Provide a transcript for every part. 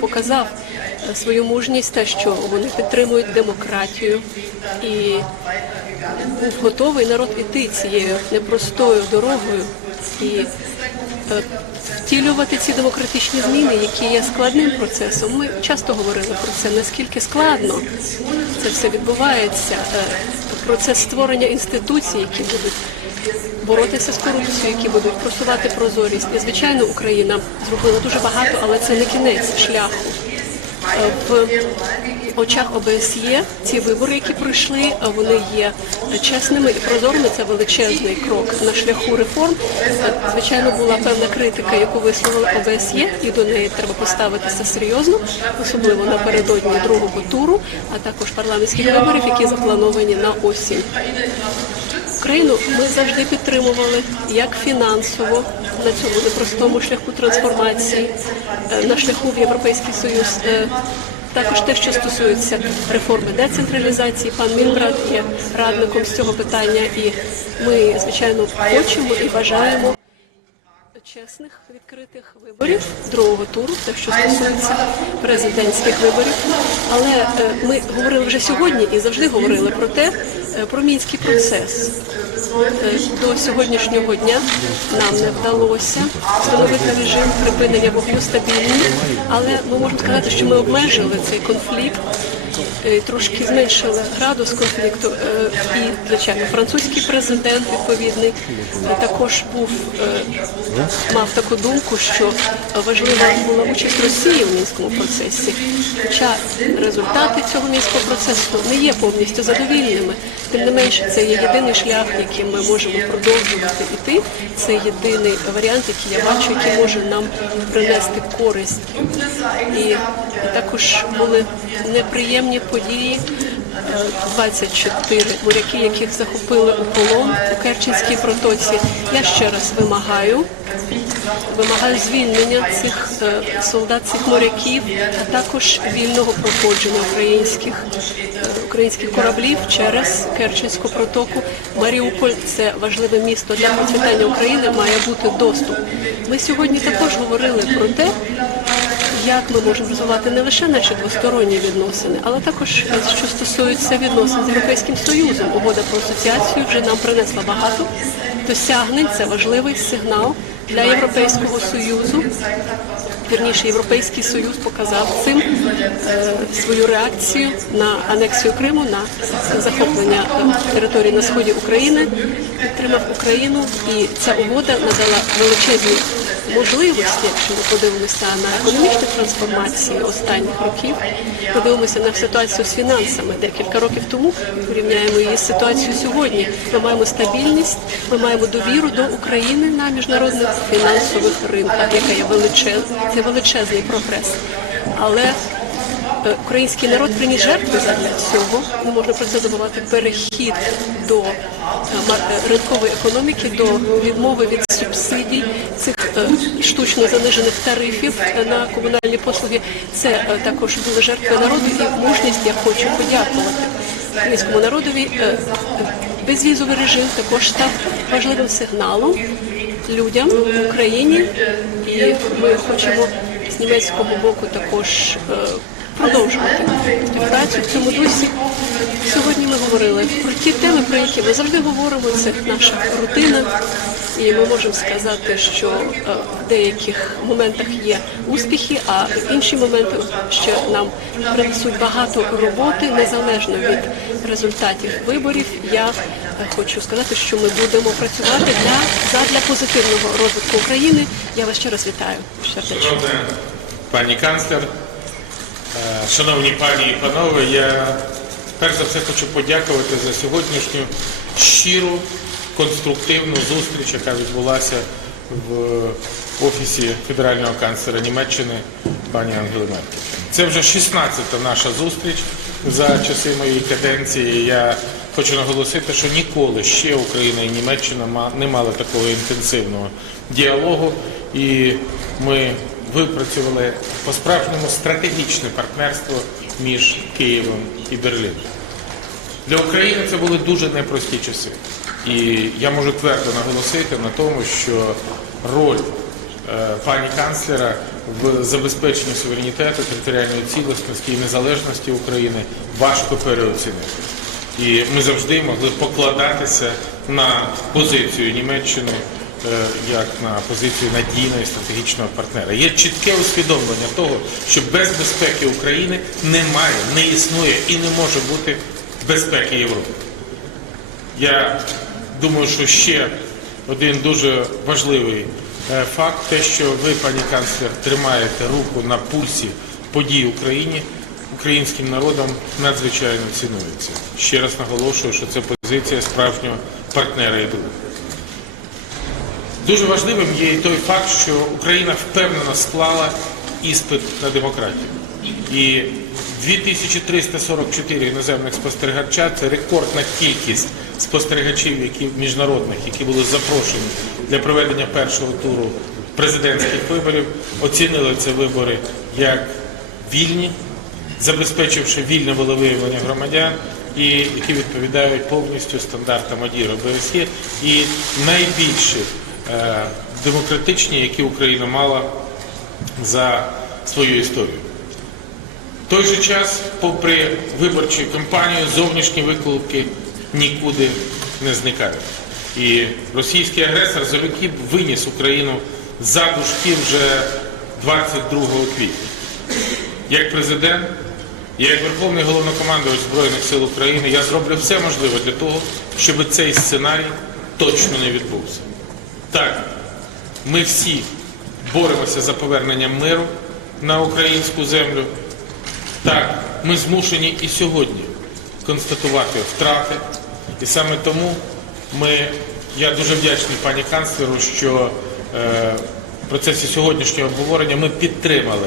показав е, свою мужність, те, що вони підтримують демократію і був готовий народ іти цією непростою дорогою і е, втілювати ці демократичні зміни, які є складним процесом. Ми часто говорили про це, наскільки складно це все відбувається. Е, Процес створення інституцій, які будуть боротися з корупцією, які будуть просувати прозорість. І звичайно, Україна зробила дуже багато, але це не кінець шляху. Е, В очах ОБСЄ ці вибори, які пройшли, е, вони є чесними і прозорими. Це величезний крок на шляху реформ. Е, Звичайно, була певна критика, яку висловили ОБСЄ, і до неї треба поставитися серйозно, особливо напередодні другого туру, а також парламентських виборів, які заплановані на осінь. Україну ми завжди підтримували як фінансово на цьому непростому шляху трансформації, е, на шляху в Європейський Союз. Е, Також те, що стосується реформи децентралізації, пан Мінбрат є радником з цього питання, і ми, звичайно, хочемо і бажаємо чесних відкритих виборів другого туру, те, що стосується президентських виборів. Але е, ми говорили вже сьогодні і завжди говорили про те, е, про мінський процес. Е, До сьогоднішнього дня нам не вдалося встановити режим припинення вогню стабільний, але ми можемо сказати, що ми обмежили цей конфлікт. Е, Трошки зменшили градус конфлікту е, і звичайно французький президент відповідний е, також був мав таку думку, що важлива була участь Росії в мінському процесі. Хоча результати цього мінського процесу не є повністю задовільними. Тим не менше, це є єдиний шлях, яким ми можемо продовжувати йти. Це єдиний варіант, який я бачу, який може нам принести користь. І також були неприємні події. Е, 24 моряки, яких захопили у полон у Керченській протоці. Я ще раз вимагаю, вимагаю звільнення цих е, солдат, цих моряків, а також вільного проходження українських е, українських кораблів через Керченську протоку. Маріуполь це важливе місто для процвітання України. Має бути доступ. Ми сьогодні також говорили про те як ми можемо розвивати не лише наші двосторонні відносини, але також що стосується відносин з Європейським Союзом. Угода про асоціацію вже нам принесла багато досягнень. Це важливий сигнал для Європейського Союзу. Вірніше, Європейський Союз показав цим е, свою реакцію на анексію Криму, на захоплення території на сході України, підтримав Україну, і ця угода надала величезні можливості, якщо ми подивимося на економічні трансформації останніх років, подивимося на ситуацію з фінансами декілька років тому, порівняємо її з ситуацією сьогодні. Ми маємо стабільність, ми маємо довіру до України на міжнародних фінансових ринках, яка є величезна, це величезний прогрес. Але Український народ приніс жертви задля цього. Не можна про це забувати. Перехід до е, е, ринкової економіки, до відмови від субсидій цих е, штучно занижених тарифів е, на комунальні послуги. Це е, також були жертви народу і мужність. Я хочу подякувати українському народові. Е, е, Безвізовий режим також став важливим сигналом людям в Україні, і ми хочемо з німецького боку також е, продовжувати співпрацю в цьому дусі. Сьогодні ми говорили про ті теми, про які ми завжди говоримо. Це наша рутина, і ми можемо сказати, що е, в деяких моментах є успіхи, а в інші моменти ще нам принесуть багато роботи незалежно від результатів виборів. Я е, хочу сказати, що ми будемо працювати для задля позитивного розвитку України. Я вас ще раз вітаю сердечно. Пані канцлер, шановні пані і панове, я перш за все хочу подякувати за сьогоднішню щиру, конструктивну зустріч, яка відбулася в офісі федерального канцлера Німеччини пані Ангели Меркель. Це вже 16-та наша зустріч за часи моєї каденції. Я хочу наголосити, що ніколи ще Україна і Німеччина не мали такого інтенсивного діалогу, і ми випрацювали по-справжньому стратегічне партнерство між Києвом і Берліном. Для України це були дуже непрості часи. І я можу твердо наголосити на тому, що роль е, пані канцлера в забезпеченні суверенітету, територіальної цілісності і незалежності України важко переоцінити. І ми завжди могли покладатися на позицію Німеччини як на позицію надійного і стратегічного партнера. Є чітке усвідомлення того, що без безпеки України немає, не існує і не може бути безпеки Європи. Я думаю, що ще один дуже важливий е, факт, те, що ви, пані канцлер, тримаєте руку на пульсі подій в Україні, українським народом надзвичайно цінується. Ще раз наголошую, що це позиція справжнього партнера і друга. Дуже важливим є і той факт, що Україна впевнено склала іспит на демократію. І 2344 іноземних спостерігача це рекордна кількість спостерігачів, які міжнародних, які були запрошені для проведення першого туру президентських виборів, оцінили ці вибори як вільні, забезпечивши вільне волевиявлення громадян, і які відповідають повністю стандартам ОДІР ОБСЄ, і найбільші е, демократичні, які Україна мала за свою історію. В той же час, попри виборчу кампанію, зовнішні виклики нікуди не зникають. І російський агресор залюбки виніс Україну за дужки вже 22 квітня. Як президент, як Верховний головнокомандувач Збройних сил України, я зроблю все можливе для того, щоб цей сценарій точно не відбувся. Так, ми всі боремося за повернення миру на українську землю. Так, ми змушені і сьогодні констатувати втрати. І саме тому ми, я дуже вдячний пані канцлеру, що е, в процесі сьогоднішнього обговорення ми підтримали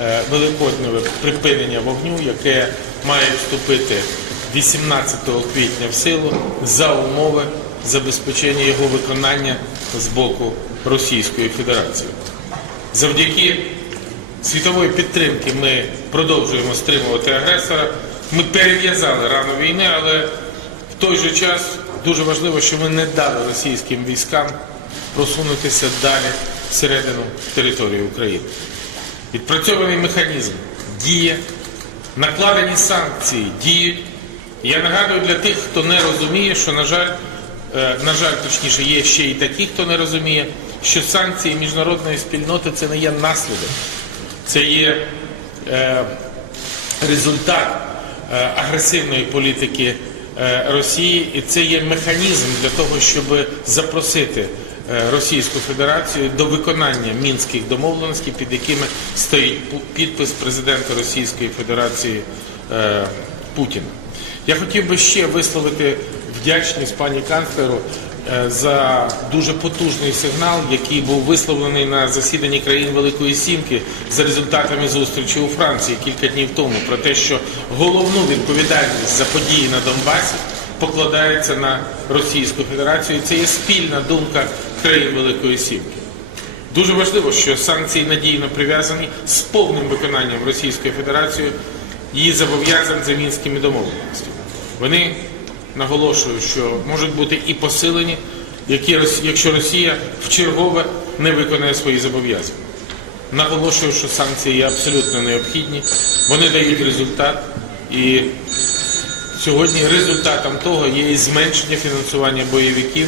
е, великодневе припинення вогню, яке має вступити 18 квітня в силу за умови забезпечення його виконання з боку Російської Федерації. Завдяки світової підтримки ми продовжуємо стримувати агресора. Ми перев'язали рану війни, але в той же час дуже важливо, що ми не дали російським військам просунутися далі всередину території України. Відпрацьований механізм діє, накладені санкції діють. Я нагадую для тих, хто не розуміє, що, на жаль, на жаль, точніше, є ще й такі, хто не розуміє, що санкції міжнародної спільноти це не є наслідок, це є е, результат е, агресивної політики е, Росії, і це є механізм для того, щоб запросити е, Російську Федерацію до виконання мінських домовленостей, під якими стоїть підпис президента Російської Федерації е, Путіна. Я хотів би ще висловити вдячність пані канцлеру е, за дуже потужний сигнал, який був висловлений на засіданні країн Великої Сімки за результатами зустрічі у Франції кілька днів тому про те, що головну відповідальність за події на Донбасі покладається на Російську Федерацію. Це є спільна думка країн Великої Сімки. Дуже важливо, що санкції надійно прив'язані з повним виконанням Російською Федерацією її зобов'язань за мінськими домовленостями. Вони наголошують, що можуть бути і посилені, які, якщо Росія вчергове не виконає свої зобов'язання. Наголошую, що санкції є абсолютно необхідні, вони дають результат, і сьогодні результатом того є і зменшення фінансування бойовиків,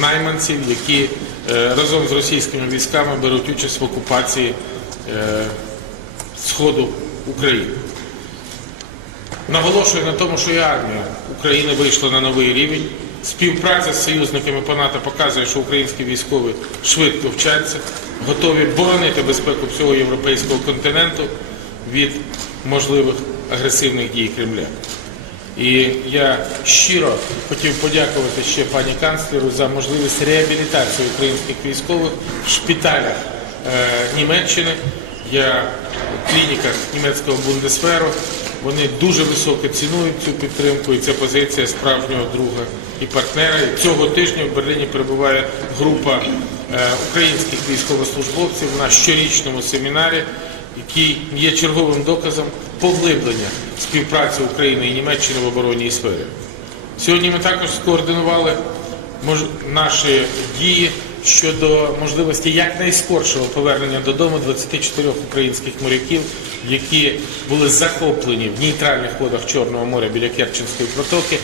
найманців, які е, разом з російськими військами беруть участь в окупації е, Сходу України. Наголошую на тому, що і армія України вийшла на новий рівень. Співпраця з союзниками по НАТО показує, що українські військові швидко вчаться, готові боронити безпеку всього європейського континенту від можливих агресивних дій Кремля. І я щиро хотів подякувати ще пані канцлеру за можливість реабілітації українських військових в шпиталях е, Німеччини. Я в клініках німецького бундесферу. Вони дуже високо цінують цю підтримку, і це позиція справжнього друга і партнера. І цього тижня в Берліні перебуває група е, українських військовослужбовців на щорічному семінарі, який є черговим доказом поглиблення співпраці України і Німеччини в оборонній сфері. Сьогодні ми також скоординували наші дії щодо можливості якнайскоршого повернення додому 24 українських моряків, які були захоплені в нейтральних водах Чорного моря біля Керченської протоки.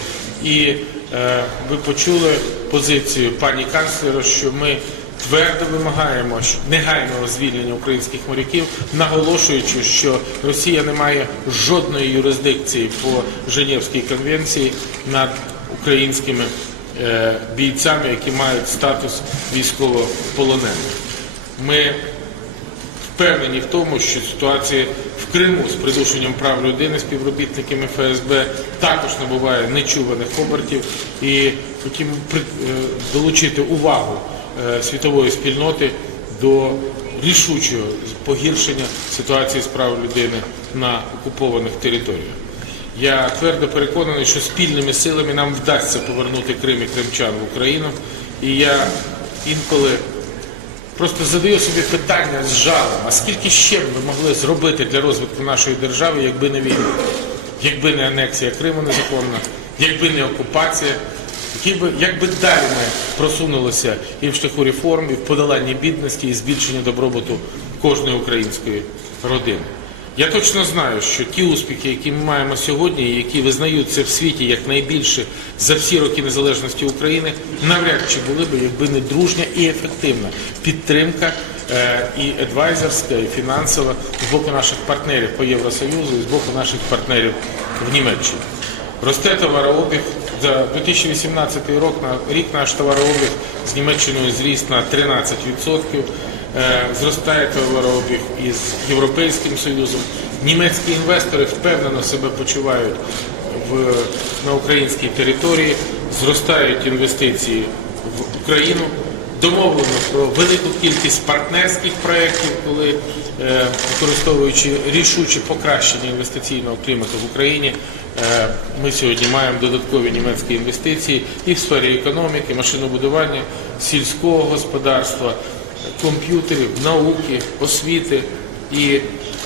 І е, ви почули позицію пані канцлера, що ми твердо вимагаємо негайного звільнення українських моряків, наголошуючи, що Росія не має жодної юрисдикції по Женевській конвенції над українськими бійцями, які мають статус військовополонених. Ми впевнені в тому, що ситуація в Криму з придушенням прав людини співробітниками ФСБ також набуває нечуваних обертів і хотів е, долучити увагу е, світової спільноти до рішучого погіршення ситуації з прав людини на окупованих територіях. Я твердо переконаний, що спільними силами нам вдасться повернути Крим і кримчан в Україну. І я інколи Просто задаю собі питання з жалем, а скільки ще б ми могли зробити для розвитку нашої держави, якби не війна, якби не анексія Криму незаконна, якби не окупація, які би, як би далі ми просунулися і в шляху реформ, і в подоланні бідності, і збільшення добробуту кожної української родини. Я точно знаю, що ті успіхи, які ми маємо сьогодні, які визнаються в світі як найбільше за всі роки незалежності України, навряд чи були б, якби не дружня і ефективна підтримка е, і адвайзерська, і фінансова з боку наших партнерів по Євросоюзу, і з боку наших партнерів в Німеччині. Росте товарообіг. За 2018 рік, на- рік наш товарообіг з Німеччиною зріс на 13%. Е, Зростає товарообіг із Європейським Союзом. Німецькі інвестори впевнено себе почувають в, на українській території, зростають інвестиції в Україну. Домовлено про велику кількість партнерських проєктів, коли е, використовуючи рішуче покращення інвестиційного клімату в Україні, е, ми сьогодні маємо додаткові німецькі інвестиції і в сфері економіки, машинобудування, сільського господарства, комп'ютерів, науки, освіти. І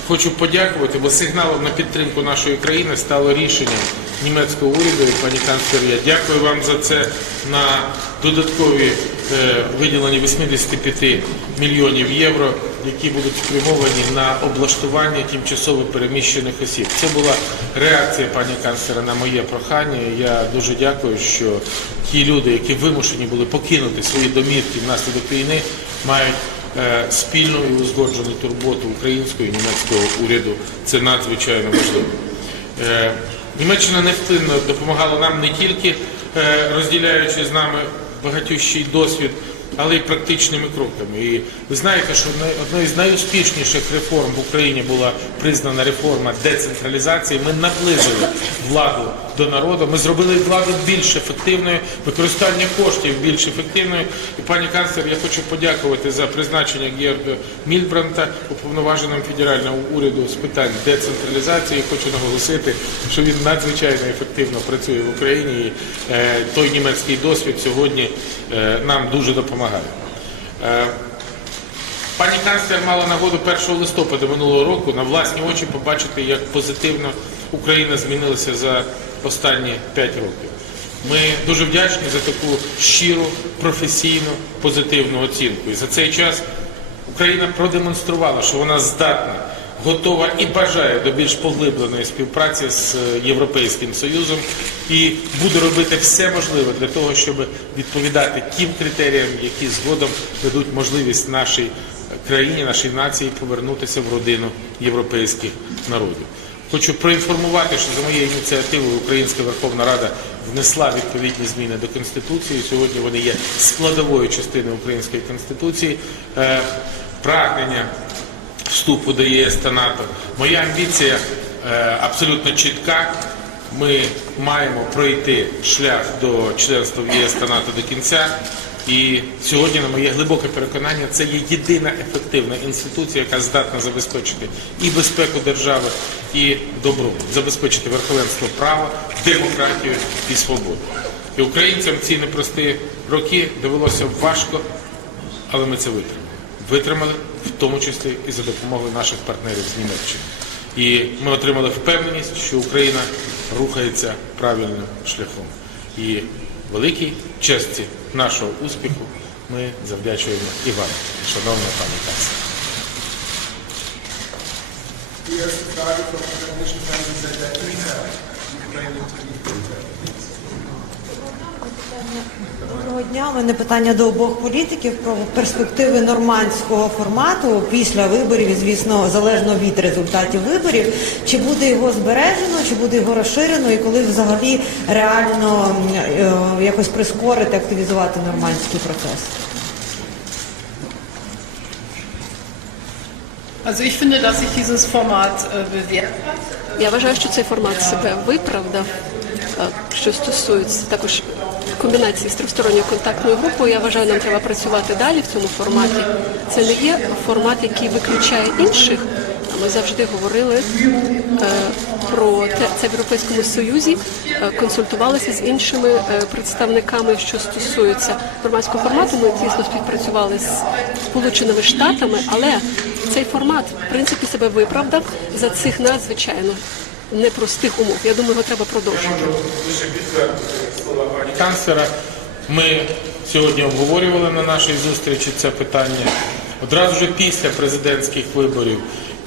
хочу подякувати, бо сигналом на підтримку нашої країни стало рішення німецького уряду і пані канцлер, я дякую вам за це на додаткові е, виділені 85 мільйонів євро, які будуть спрямовані на облаштування тимчасово переміщених осіб. Це була реакція пані канцлера на моє прохання. Я дуже дякую, що ті люди, які вимушені були покинути свої домівки внаслідок війни, мають е, спільну і узгоджену турботу українського і німецького уряду. Це надзвичайно важливо. Е, Німеччина невтинно допомагала нам не тільки е, розділяючи з нами багатющий досвід, але й практичними кроками. І ви знаєте, що одною з найуспішніших реформ в Україні була признана реформа децентралізації. Ми наблизили владу до народу. Ми зробили владу більш ефективною, використання коштів більш ефективною. І пані канцлер, я хочу подякувати за призначення Герда Мільбранта уповноваженим федерального уряду з питань децентралізації. Хочу наголосити, що він надзвичайно ефективно працює в Україні. І е, той німецький досвід сьогодні е, нам дуже допомагає. Е, Пані канцлер мала нагоду 1 листопада минулого року на власні очі побачити, як позитивно Україна змінилася за останні 5 років. Ми дуже вдячні за таку щиру, професійну, позитивну оцінку. І за цей час Україна продемонструвала, що вона здатна, готова і бажає до більш поглибленої співпраці з е, Європейським Союзом і буде робити все можливе для того, щоб відповідати тим критеріям, які згодом дадуть можливість нашій країні, нашій нації повернутися в родину європейських народів. Хочу проінформувати, що за моєю ініціативою Українська Верховна Рада внесла відповідні зміни до Конституції. Сьогодні вони є складовою частиною Української Конституції. Е, Прагнення вступу до ЄС та НАТО. Моя амбіція е, абсолютно чітка. Ми маємо пройти шлях до членства в ЄС та НАТО до кінця. І сьогодні, на моє глибоке переконання, це є єдина ефективна інституція, яка здатна забезпечити і безпеку держави, і добро, забезпечити верховенство права, демократію і свободу. І українцям ці непрості роки довелося важко, але ми це витримали. Витримали, в тому числі і за допомогою наших партнерів з Німеччини. І ми отримали впевненість, що Україна рухається правильним шляхом. І великій честі нашого успіху ми завдячуємо і вам, шановна пані канцлер. Die erste Frage vom ITA, Ukraine. Доброго дня. У мене питання до обох політиків про перспективи нормандського формату після виборів, і, звісно, залежно від результатів виборів. Чи буде його збережено, чи буде його розширено, і коли взагалі реально е, якось прискорити, активізувати нормандський процес? Also ich finde, dass sich dieses Format äh, bewährt hat. Я вважаю, що цей формат себе виправдав, е, що стосується також комбінації з тристоронньою контактною групою. Я вважаю, нам треба працювати далі в цьому форматі. Це не є формат, який виключає інших. Ми завжди говорили е, про те, це в Європейському Союзі, е, консультувалися з іншими е, представниками, що стосується нормандського формату. Ми тісно співпрацювали з Сполученими Штатами, але цей формат в принципі себе виправдав за цих надзвичайно непростих умов. Я думаю, його треба продовжити. Лише підтвердити слова пані канцлера. Ми сьогодні обговорювали на нашій зустрічі це питання. Одразу ж після президентських виборів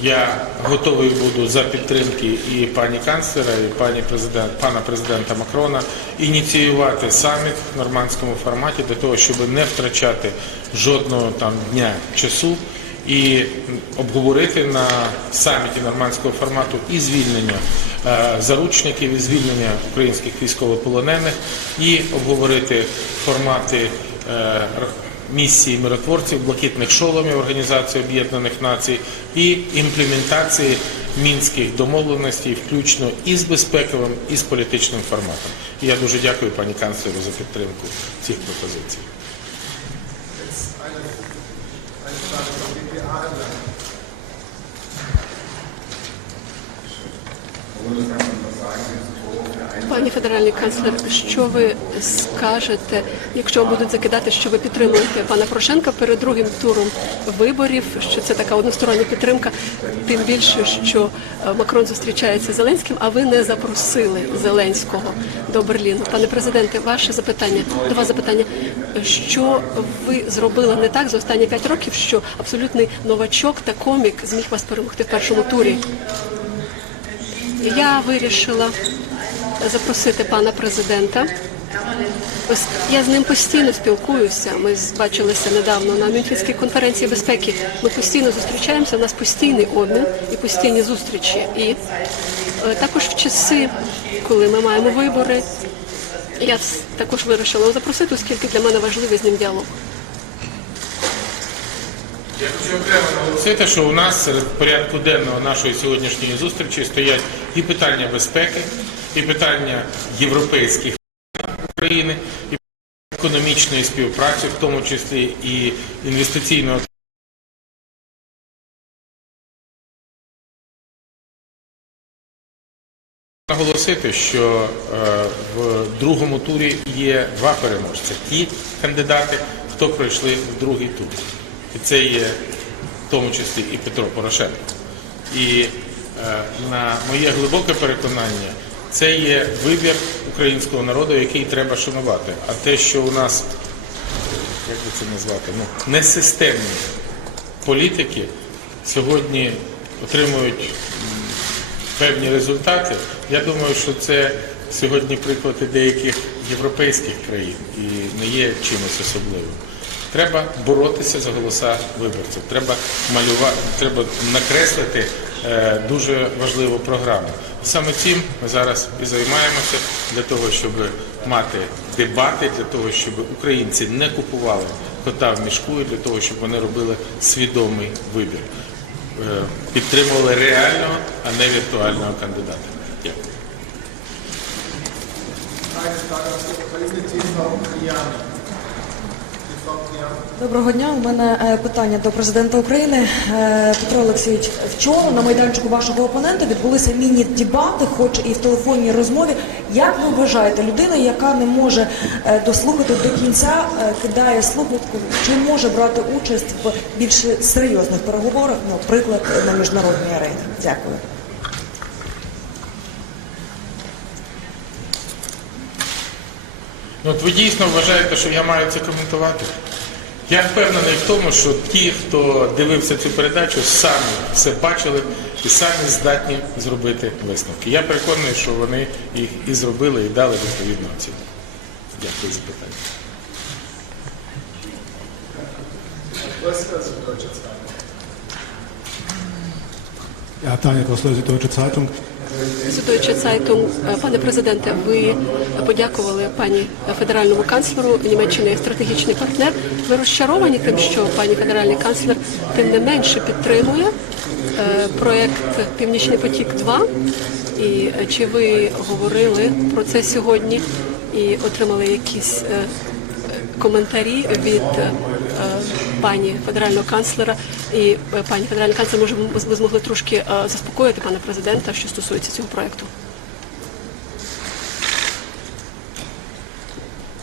я готовий буду за підтримки і пані канцлера, і пані президент, пана президента Макрона ініціювати саміт в нормандському форматі для того, щоб не втрачати жодного там дня часу і обговорити на саміті нормандського формату і звільнення е, заручників, і звільнення українських військовополонених, і обговорити формати е, місії миротворців, блакитних шоломів Організації Об'єднаних Націй і імплементації мінських домовленостей, включно і з безпековим, і з політичним форматом. І я дуже дякую пані канцлеру за підтримку цих пропозицій. Eine Frage vom DPA Erlangen. Пані федеральний канцлер, що ви скажете, якщо будуть закидати, що ви підтримуєте пана Порошенка перед другим туром виборів? Що це така одностороння підтримка? Тим більше, що е, Макрон зустрічається з Зеленським, а ви не запросили Зеленського до Берліну. Пане президенте, ваше запитання до вас запитання. Що ви зробили не так за останні п'ять років, що абсолютний новачок та комік зміг вас перемогти в першому турі? Я вирішила запросити пана президента. Ось я з ним постійно спілкуюся. Ми бачилися недавно на Мюнхенській конференції безпеки. Ми постійно зустрічаємося. У нас постійний обмін і постійні зустрічі. І е, також в часи, коли ми маємо вибори, я також вирішила запросити, оскільки для мене важливий з ним діалог. Окремо наголосити, що у нас серед порядку денного нашої сьогоднішньої зустрічі стоять і питання безпеки, і питання європейських України, і економічної співпраці, в тому числі і інвестиційного. Наголосити, що е, в другому турі є два переможця. Ті кандидати, хто пройшли в другий тур. І це є в тому числі і Петро Порошенко. І е, на моє глибоке переконання, це є вибір українського народу, який треба шанувати. А те, що у нас, як би це назвати, ну, несистемні політики сьогодні отримують певні результати. Я думаю, що це сьогодні приклади деяких європейських країн і не є чимось особливим. Треба боротися за голоса виборців. Треба малювати, треба накреслити е, дуже важливу програму. Саме цим ми зараз і займаємося для того, щоб мати дебати, для того, щоб українці не купували кота в мішку, і для того, щоб вони робили свідомий вибір. Е, Підтримували реального, а не віртуального кандидата. Дякую. Eine. Доброго дня. У мене е, питання до президента України Е, Петро Олексійович. Вчора на майданчику вашого опонента відбулися міні-дебати, хоч і в телефонній розмові. Як ви вважаєте, людина, яка не може е, дослухати до кінця, кидає слухавку, чи може брати участь в більш серйозних переговорах, наприклад, на міжнародній арені? Дякую. От ви дійсно вважаєте, що я маю це коментувати? Я впевнений в тому, що ті, хто дивився цю передачу, самі все бачили і самі здатні зробити висновки. Я переконаний, що вони їх і зробили, і дали відповідну оцінку. Дякую за питання. Deutsche? Ja, Daniel Gosler, Süddeutsche Zeitung. Süddeutsche Zeitung. Е, Пане президенте, ви подякували пані федеральному канцлеру Німеччини як стратегічний партнер. Ви розчаровані тим, що пані федеральний канцлер тим не менше підтримує е, проект Північний потік 2 І е, чи ви говорили про це сьогодні і отримали якісь коментарі від пані федерального канцлера і е, пані федеральний канцлер, може, ви змогли трошки е, заспокоїти пана президента, що стосується цього проекту.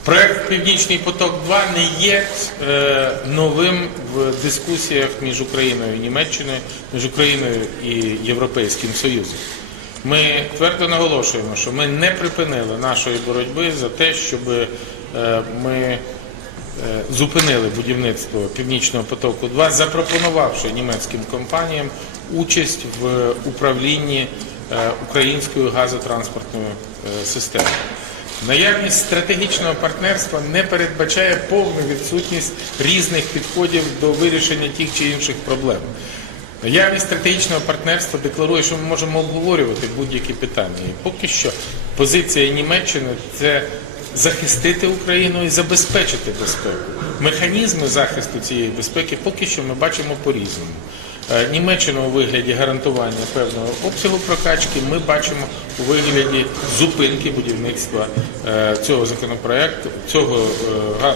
Проект Північний поток 2 не є е, новим в дискусіях між Україною і Німеччиною, між Україною і Європейським Союзом. Ми твердо наголошуємо, що ми не припинили нашої боротьби за те, щоб е, ми зупинили будівництво Північного потоку 2, запропонувавши німецьким компаніям участь в управлінні е, українською газотранспортною е, системою. Наявність стратегічного партнерства не передбачає повну відсутність різних підходів до вирішення тих чи інших проблем. Наявність стратегічного партнерства декларує, що ми можемо обговорювати будь-які питання. І поки що позиція Німеччини це захистити Україну і забезпечити безпеку. Механізми захисту цієї безпеки поки що ми бачимо по-різному. Е, Німеччину у вигляді гарантування певного обсягу прокачки ми бачимо у вигляді зупинки будівництва е, цього законопроекту, цього е,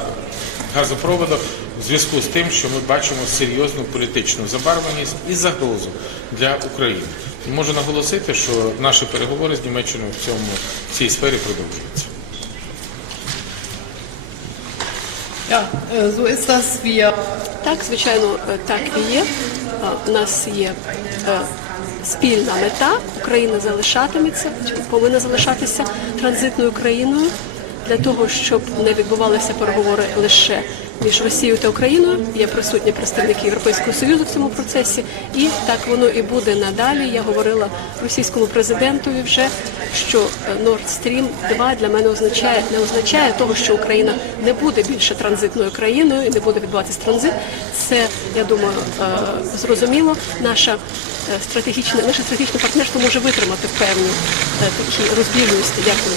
газопроводу в зв'язку з тим, що ми бачимо серйозну політичну забарвленість і загрозу для України. І можу наголосити, що наші переговори з Німеччиною в цьому в цій сфері продовжуються. Так, звичайно, е, так і є. Е, У нас є е, спільна мета. Україна залишатиметься, повинна залишатися транзитною країною для того, щоб не відбувалися переговори лише між Росією та Україною. Є присутні представники Європейського союзу в цьому процесі, і так воно і буде надалі. Я говорила російському президентові вже, що е, Nord Stream 2 для мене означає не означає того, що Україна не буде більше транзитною країною і не буде відбуватися транзит. Це я думаю е, зрозуміло. Наша е, стратегічне наше стратегічне партнерство може витримати певні такі розбіжності. Дякую.